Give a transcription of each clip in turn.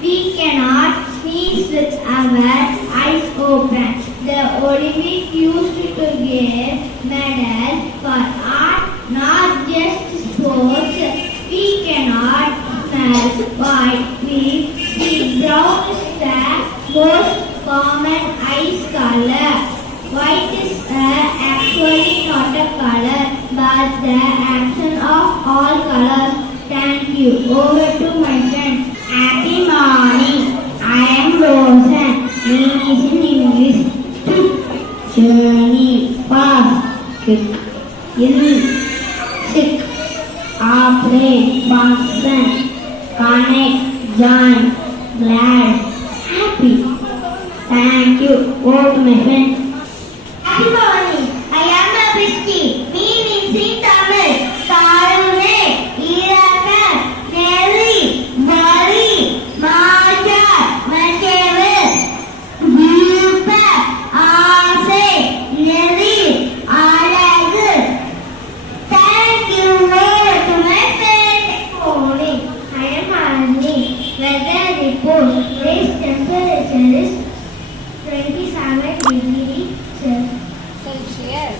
We cannot sneeze with our eyes open. The Olympics used to give medals for art, not just sports. We cannot smell white. We see brown is the most common eye color. White is actually not a color, but the action of all colors. Thank you. Over to my friend. Happy morning. I am Rosen. Name is in English. Journey, pass, kick, ill, sick, operate, function, connect, join, glad, happy. Thank you. Over to my friend. Happy morning. I am a Christy. Meaning in Tamil. Karune, Iraka, Neri, Bari, Maja, Matevu, Vipa, Ase, Neri, Alagu. Thank you all to my friend. Morning. I am Arani. Weather report. Today's temperature is 27 degrees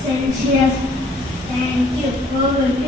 Celsius. Thank you. Over to